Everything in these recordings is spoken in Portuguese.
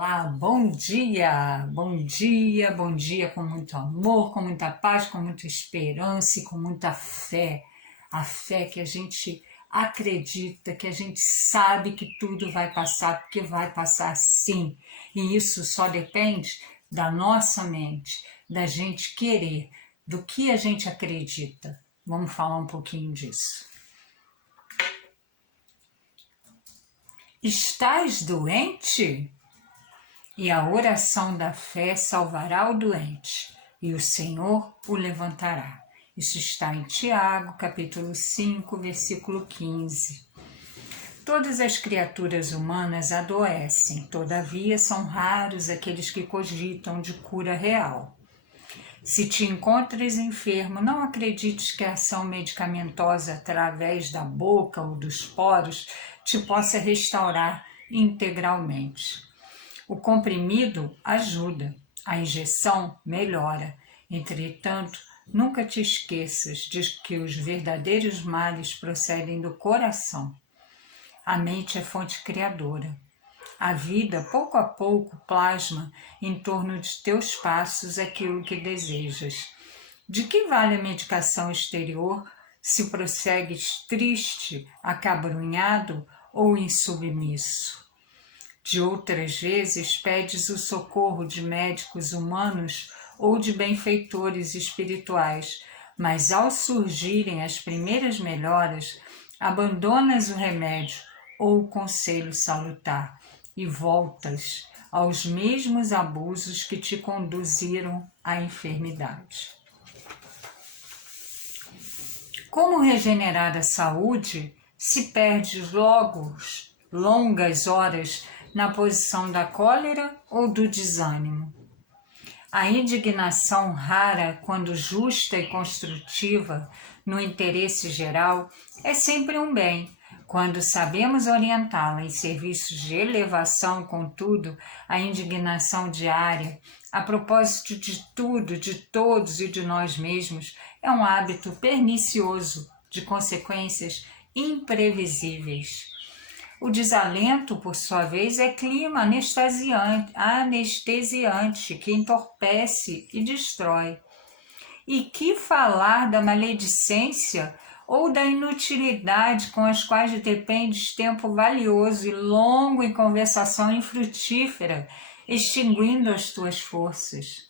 Olá, bom dia, bom dia, bom dia com muito amor, com muita paz, com muita esperança e com muita fé. A fé que a gente acredita, que a gente sabe que tudo vai passar, porque vai passar sim. E isso só depende da nossa mente, da gente querer, do que a gente acredita. Vamos falar um pouquinho disso. Estás doente? E a oração da fé salvará o doente, e o Senhor o levantará. Isso está em Tiago, capítulo 5, versículo 15. Todas as criaturas humanas adoecem, todavia são raros aqueles que cogitam de cura real. Se te encontres enfermo, não acredites que a ação medicamentosa através da boca ou dos poros te possa restaurar integralmente. O comprimido ajuda, a injeção melhora. Entretanto, nunca te esqueças de que os verdadeiros males procedem do coração. A mente é fonte criadora. A vida, pouco a pouco, plasma em torno de teus passos aquilo que desejas. De que vale a medicação exterior se prossegues triste, acabrunhado ou insubmisso? De outras vezes, pedes o socorro de médicos humanos ou de benfeitores espirituais, mas ao surgirem as primeiras melhoras, abandonas o remédio ou o conselho salutar e voltas aos mesmos abusos que te conduziram à enfermidade. Como regenerar a saúde se perdes longas horas na posição da cólera ou do desânimo? A indignação rara, quando justa e construtiva, no interesse geral, é sempre um bem. Quando sabemos orientá-la em serviços de elevação, contudo, a indignação diária, a propósito de tudo, de todos e de nós mesmos, é um hábito pernicioso, de consequências imprevisíveis. O desalento, por sua vez, é clima anestesiante que entorpece e destrói. E que falar da maledicência ou da inutilidade com as quais dependes tempo valioso e longo em conversação infrutífera, extinguindo as tuas forças?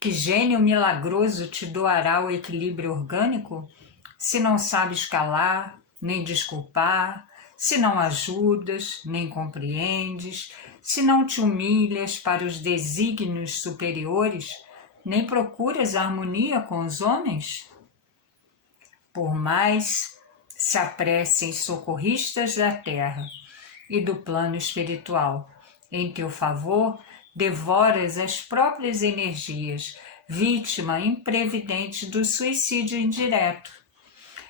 Que gênio milagroso te doará o equilíbrio orgânico, se não sabes calar, nem desculpar, se não ajudas, nem compreendes, se não te humilhas para os desígnios superiores, nem procuras harmonia com os homens? Por mais se apressem socorristas da terra e do plano espiritual, em teu favor, devoras as próprias energias, vítima imprevidente do suicídio indireto.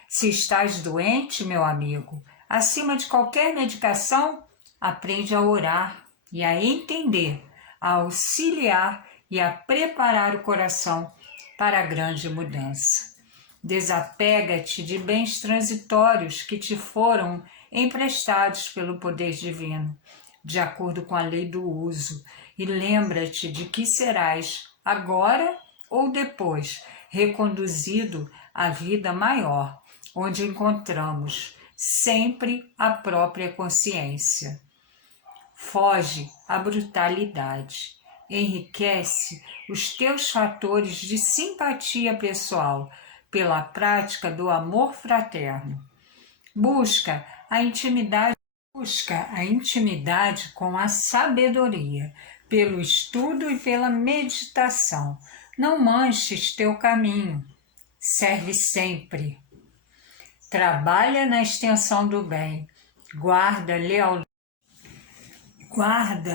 Se estás doente, meu amigo, acima de qualquer medicação, aprende a orar e a entender, a auxiliar e a preparar o coração para a grande mudança. Desapega-te de bens transitórios que te foram emprestados pelo poder divino, de acordo com a lei do uso, e lembra-te de que serás, agora ou depois, reconduzido à vida maior, onde encontramos sempre a própria consciência. Foge à brutalidade, enriquece os teus fatores de simpatia pessoal pela prática do amor fraterno. Busca a intimidade com a sabedoria, pelo estudo e pela meditação. Não manches teu caminho. Serve sempre. Trabalha na extensão do bem. Guarda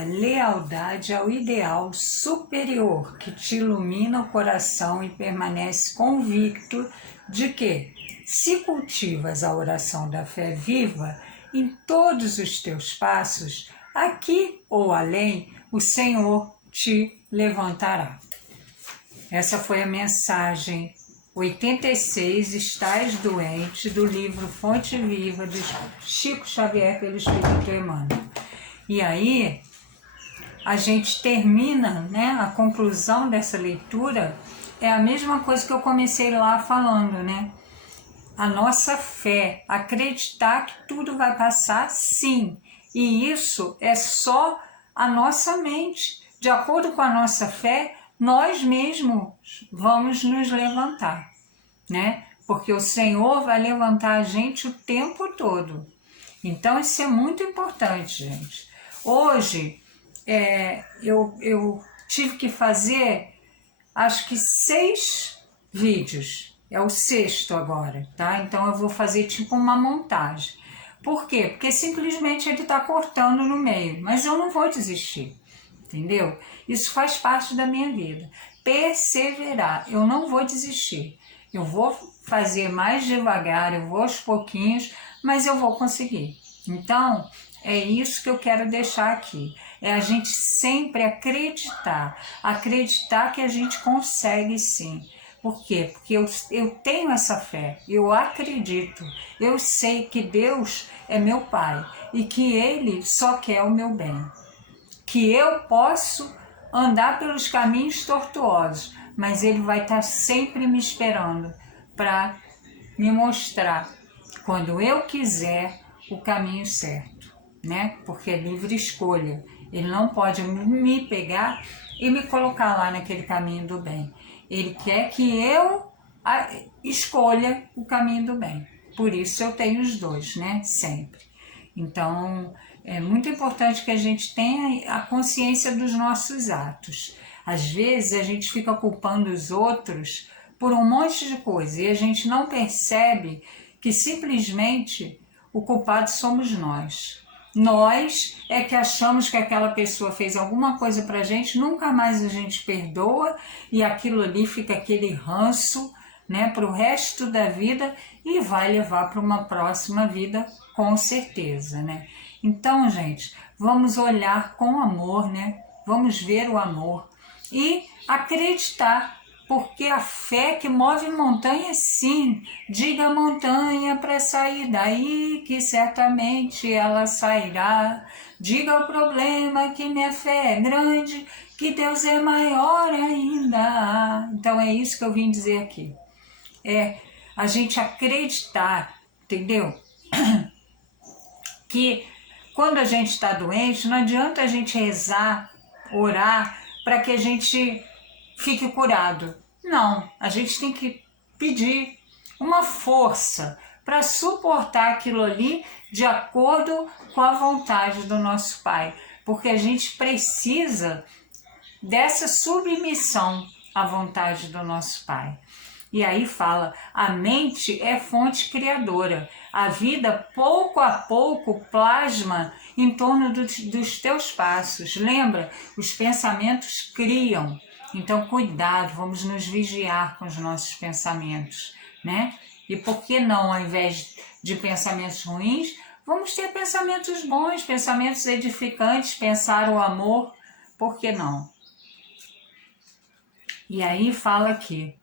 lealdade ao ideal superior que te ilumina o coração e permanece convicto de que, se cultivas a oração da fé viva em todos os teus passos, aqui ou além, o Senhor te levantará. Essa foi a mensagem 86, Estás Doente, do livro Fonte Viva, de Chico Xavier, pelo Espírito Emmanuel. E aí, a gente termina, né, a conclusão dessa leitura é a mesma coisa que eu comecei lá falando, né? A nossa fé, acreditar que tudo vai passar, sim. E isso é só a nossa mente. De acordo com a nossa fé, nós mesmos vamos nos levantar, né? Porque o Senhor vai levantar a gente o tempo todo. Então, isso é muito importante, gente. Hoje, eu tive que fazer, acho que 6 vídeos. É o 6º agora, tá? Então, eu vou fazer tipo uma montagem. Por quê? Porque simplesmente ele está cortando no meio. Mas eu não vou desistir, entendeu? Isso faz parte da minha vida. Perseverar. Eu não vou desistir. Eu vou fazer mais devagar, eu vou aos pouquinhos, mas eu vou conseguir. Então, é isso que eu quero deixar aqui. É a gente sempre acreditar que a gente consegue sim. Por quê? Porque eu tenho essa fé, eu acredito, eu sei que Deus é meu Pai e que Ele só quer o meu bem. Que eu posso andar pelos caminhos tortuosos, mas Ele vai estar sempre me esperando para me mostrar, quando eu quiser, o caminho certo, né? Porque é livre escolha. Ele não pode me pegar e me colocar lá naquele caminho do bem. Ele quer que eu escolha o caminho do bem. Por isso eu tenho os dois, né? Sempre. Então, é muito importante que a gente tenha a consciência dos nossos atos. Às vezes a gente fica culpando os outros por um monte de coisa e a gente não percebe que simplesmente o culpado somos nós. Nós é que achamos que aquela pessoa fez alguma coisa pra gente, nunca mais a gente perdoa e aquilo ali fica aquele ranço, né, para o resto da vida e vai levar para uma próxima vida com certeza, né? Então, gente, vamos olhar com amor, né? Vamos ver o amor e acreditar, porque a fé que move montanha, sim. Diga a montanha para sair daí, que certamente ela sairá. Diga ao problema que minha fé é grande, que Deus é maior ainda. Então é isso que eu vim dizer aqui. É a gente acreditar, entendeu? Que quando a gente está doente, não adianta a gente rezar, orar, para que a gente fique curado. Não, a gente tem que pedir uma força para suportar aquilo ali de acordo com a vontade do nosso Pai. Porque a gente precisa dessa submissão à vontade do nosso Pai. E aí fala, a mente é fonte criadora. A vida, pouco a pouco, plasma em torno dos teus passos. Lembra? Os pensamentos criam. Então, cuidado, vamos nos vigiar com os nossos pensamentos, né? E por que não, ao invés de pensamentos ruins, vamos ter pensamentos bons, pensamentos edificantes, pensar o amor, por que não? E aí fala aqui,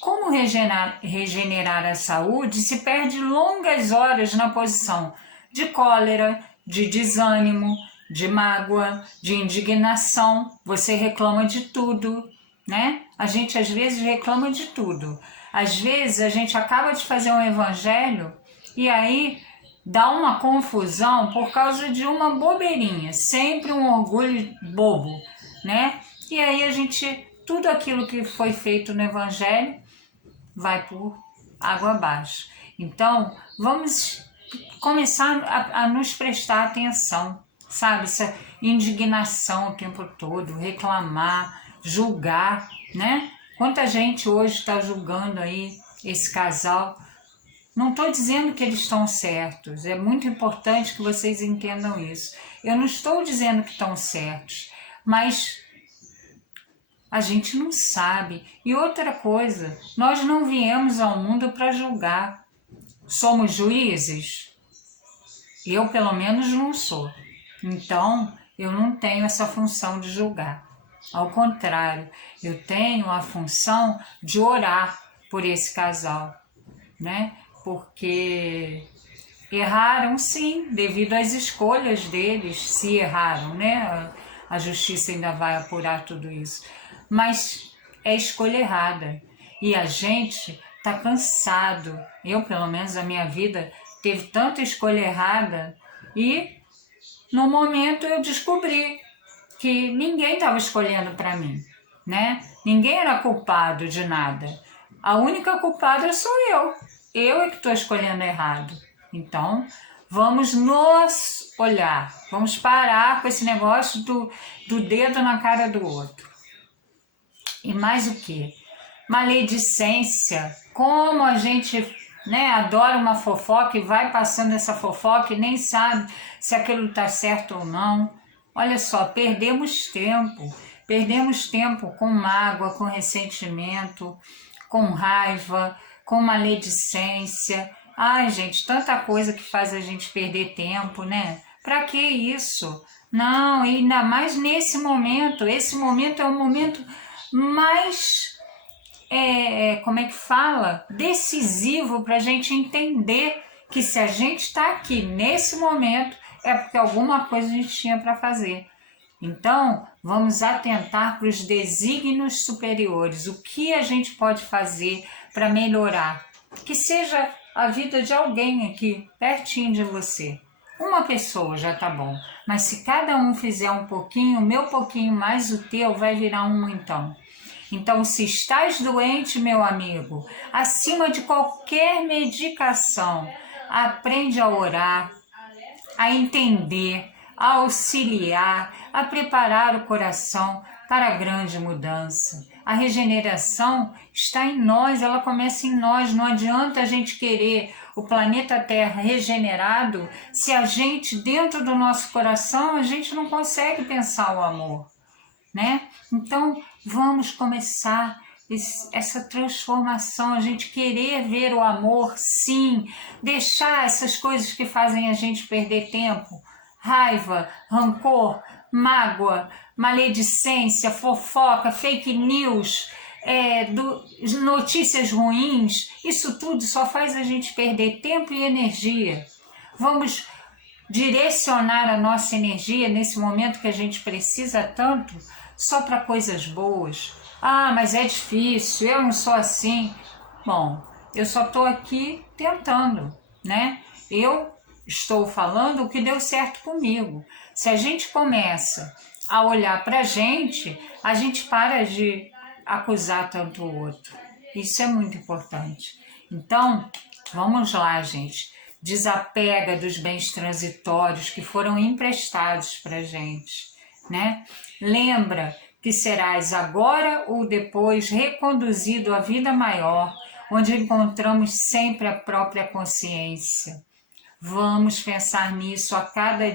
como regenerar a saúde se perde longas horas na posição de cólera, de desânimo, de mágoa, de indignação. Você reclama de tudo, né? A gente às vezes reclama de tudo. Às vezes a gente acaba de fazer um evangelho e aí dá uma confusão por causa de uma bobeirinha, sempre um orgulho bobo, né? E aí a gente, tudo aquilo que foi feito no evangelho vai por água abaixo. Então, vamos começar a nos prestar atenção, sabe? Essa indignação o tempo todo, reclamar, julgar, né? Quanta gente hoje está julgando aí esse casal. Não estou dizendo que eles estão certos, é muito importante que vocês entendam isso. Eu não estou dizendo que estão certos, mas a gente não sabe. E outra coisa, nós não viemos ao mundo para julgar. Somos juízes? Eu, pelo menos, não sou. Então, eu não tenho essa função de julgar. Ao contrário, eu tenho a função de orar por esse casal, né? Porque Erraram sim, devido às escolhas deles, se erraram, né? A justiça ainda vai apurar tudo isso. Mas é escolha errada. E a gente tá cansado. Eu, pelo menos, a minha vida teve tanta escolha errada e no momento eu descobri que ninguém estava escolhendo para mim, né? Ninguém era culpado de nada. A única culpada sou eu. Eu é que estou escolhendo errado. Então, vamos nos olhar. Vamos parar com esse negócio do dedo na cara do outro. E mais o que? Maledicência. Como a gente, né, adora uma fofoca e vai passando essa fofoca e nem sabe se aquilo está certo ou não. Olha só, perdemos tempo. Perdemos tempo com mágoa, com ressentimento, com raiva, com maledicência. Ai, gente, tanta coisa que faz a gente perder tempo, né? Pra que isso? Não, e ainda mais nesse momento. Esse momento é o momento mais, como é que fala? Decisivo para a gente entender que se a gente está aqui nesse momento é porque alguma coisa a gente tinha para fazer. Então, vamos atentar para os desígnios superiores, o que a gente pode fazer para melhorar, que seja a vida de alguém aqui, pertinho de você. Uma pessoa já tá bom, mas se cada um fizer um pouquinho, o meu pouquinho mais o teu vai virar um montão. Então, se estás doente, meu amigo, acima de qualquer medicação, aprende a orar, a entender, a auxiliar, a preparar o coração para a grande mudança. A regeneração está em nós, ela começa em nós. Não adianta a gente querer o planeta Terra regenerado se a gente, dentro do nosso coração, a gente não consegue pensar o amor, né? Então, vamos começar essa transformação, a gente querer ver o amor, sim, deixar essas coisas que fazem a gente perder tempo, raiva, rancor, mágoa, maledicência, fofoca, fake news, notícias ruins, isso tudo só faz a gente perder tempo e energia. Vamos direcionar a nossa energia nesse momento que a gente precisa tanto só para coisas boas. Ah, mas é difícil, eu não sou assim. Bom, eu só estou aqui tentando, né? Eu estou falando o que deu certo comigo. Se a gente começa a olhar para a gente para de acusar tanto o outro. Isso é muito importante. Então, vamos lá, gente. Desapega dos bens transitórios que foram emprestados para gente, né? Lembra que serás agora ou depois reconduzido à vida maior, onde encontramos sempre a própria consciência. Vamos pensar nisso a cada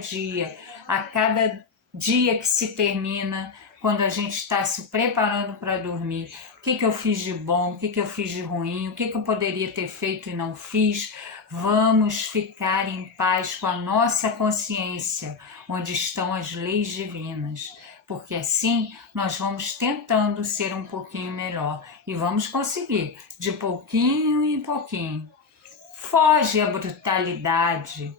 dia que se termina, quando a gente está se preparando para dormir. O que eu fiz de bom, o que eu fiz de ruim, o que eu poderia ter feito e não fiz. Vamos ficar em paz com a nossa consciência, onde estão as leis divinas. Porque assim nós vamos tentando ser um pouquinho melhor e vamos conseguir, de pouquinho em pouquinho. Foge à brutalidade,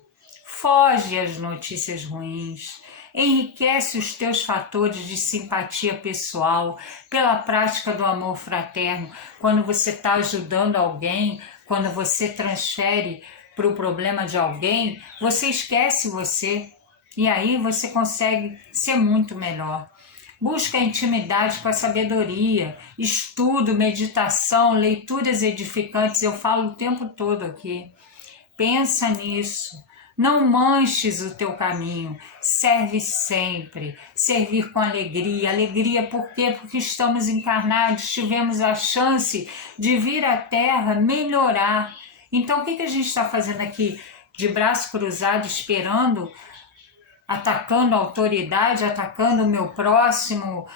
foge às notícias ruins, enriquece os teus fatores de simpatia pessoal pela prática do amor fraterno. Quando você está ajudando alguém, quando você transfere para o problema de alguém, você esquece você e aí você consegue ser muito melhor. Busca a intimidade com a sabedoria, estudo, meditação, leituras edificantes, eu falo o tempo todo aqui. Pensa nisso, não manches o teu caminho, serve sempre, servir com alegria. Alegria por quê? Porque estamos encarnados, tivemos a chance de vir à Terra melhorar. Então o que a gente está fazendo aqui? De braço cruzado, esperando, atacando a autoridade, atacando o meu próximo,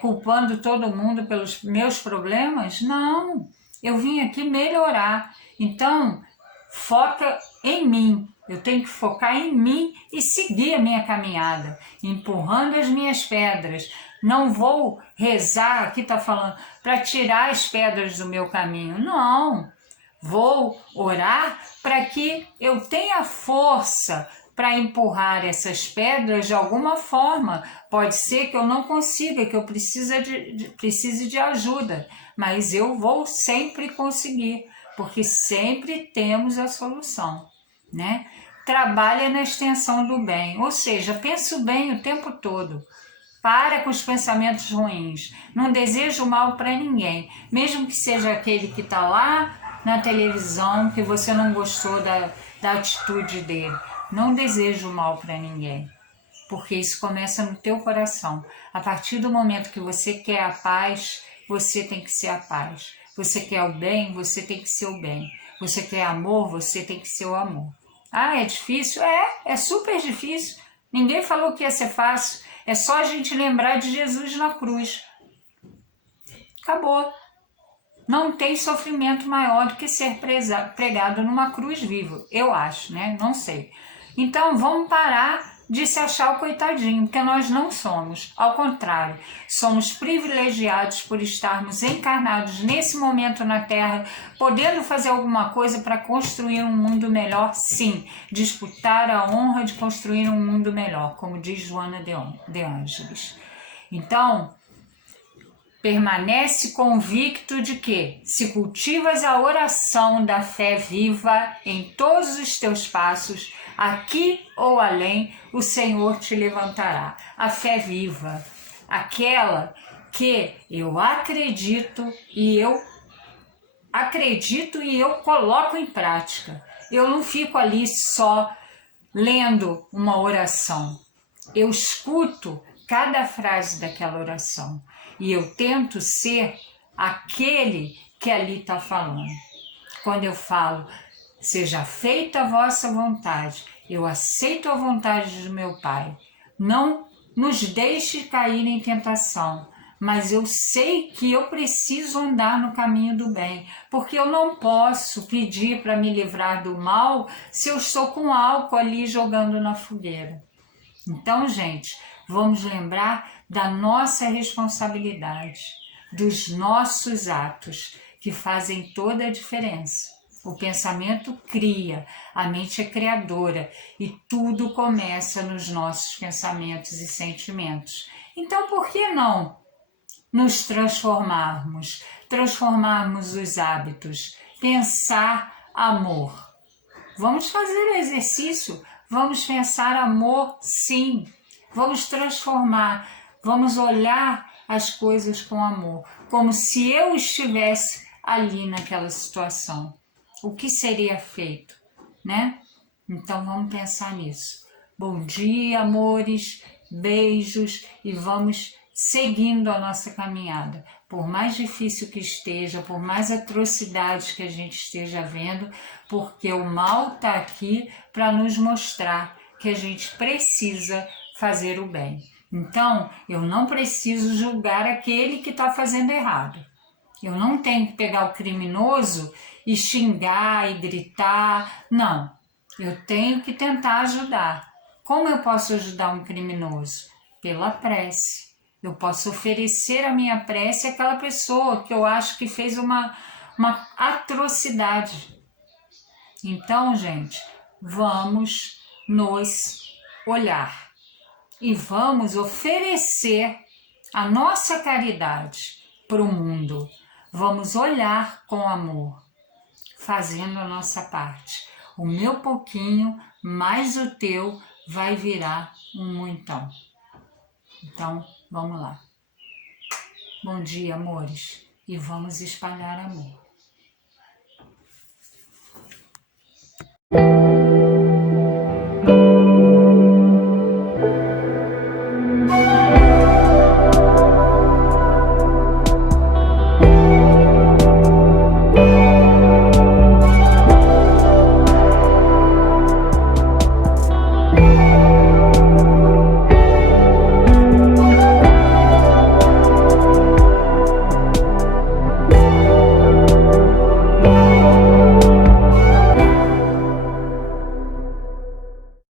culpando todo mundo pelos meus problemas? Não, eu vim aqui melhorar. Então, foca em mim. Eu tenho que focar em mim e seguir a minha caminhada, empurrando as minhas pedras. Não vou rezar, aqui está falando, para tirar as pedras do meu caminho. Não, Vou orar para que eu tenha força para empurrar essas pedras de alguma forma. Pode ser que eu não consiga, que eu precise de ajuda, mas eu vou sempre conseguir, porque sempre temos a solução, né? Trabalha na extensão do bem, ou seja, pensa o bem o tempo todo. Para com os pensamentos ruins. Não desejo mal para ninguém, mesmo que seja aquele que está lá na televisão, que você não gostou da atitude dele. Não desejo mal para ninguém, porque isso começa no teu coração. A partir do momento que você quer a paz, você tem que ser a paz. Você quer o bem, você tem que ser o bem. Você quer amor, você tem que ser o amor. Ah, é difícil? É super difícil. Ninguém falou que ia ser fácil. É só a gente lembrar de Jesus na cruz. Acabou. Não tem sofrimento maior do que ser pregado numa cruz viva. Eu acho, né? Não sei. Então, vamos parar de se achar o coitadinho, porque nós não somos. Ao contrário, somos privilegiados por estarmos encarnados nesse momento na Terra, podendo fazer alguma coisa para construir um mundo melhor, sim. Disputar a honra de construir um mundo melhor, como diz Joana de Ângeles. Então, permanece convicto de que, se cultivas a oração da fé viva em todos os teus passos, aqui ou além, o Senhor te levantará. A fé viva, aquela que eu acredito e eu coloco em prática. Eu não fico ali só lendo uma oração. Eu escuto cada frase daquela oração e eu tento ser aquele que ali está falando. Quando eu falo, seja feita a vossa vontade, eu aceito a vontade do meu Pai. Não nos deixe cair em tentação, mas eu sei que eu preciso andar no caminho do bem, porque eu não posso pedir para me livrar do mal se eu estou com álcool ali jogando na fogueira. Então, gente, vamos lembrar da nossa responsabilidade, dos nossos atos, que fazem toda a diferença. O pensamento cria, a mente é criadora e tudo começa nos nossos pensamentos e sentimentos. Então, por que não nos transformarmos os hábitos, pensar amor? Vamos fazer exercício, vamos pensar amor, sim. Vamos transformar, vamos olhar as coisas com amor, como se eu estivesse ali naquela situação. O que seria feito, né? Então vamos pensar nisso. Bom dia, amores, beijos e vamos seguindo a nossa caminhada. Por mais difícil que esteja, por mais atrocidades que a gente esteja vendo, porque o mal está aqui para nos mostrar que a gente precisa fazer o bem. Então, eu não preciso julgar aquele que está fazendo errado. Eu não tenho que pegar o criminoso e xingar e gritar. Não, eu tenho que tentar ajudar. Como eu posso ajudar um criminoso? Pela prece. Eu posso oferecer a minha prece àquela pessoa que eu acho que fez uma atrocidade. Então, gente, vamos nos olhar e vamos oferecer a nossa caridade para o mundo. Vamos olhar com amor, fazendo a nossa parte. O meu pouquinho, mais o teu, vai virar um muitão. Então, vamos lá. Bom dia, amores, e vamos espalhar amor.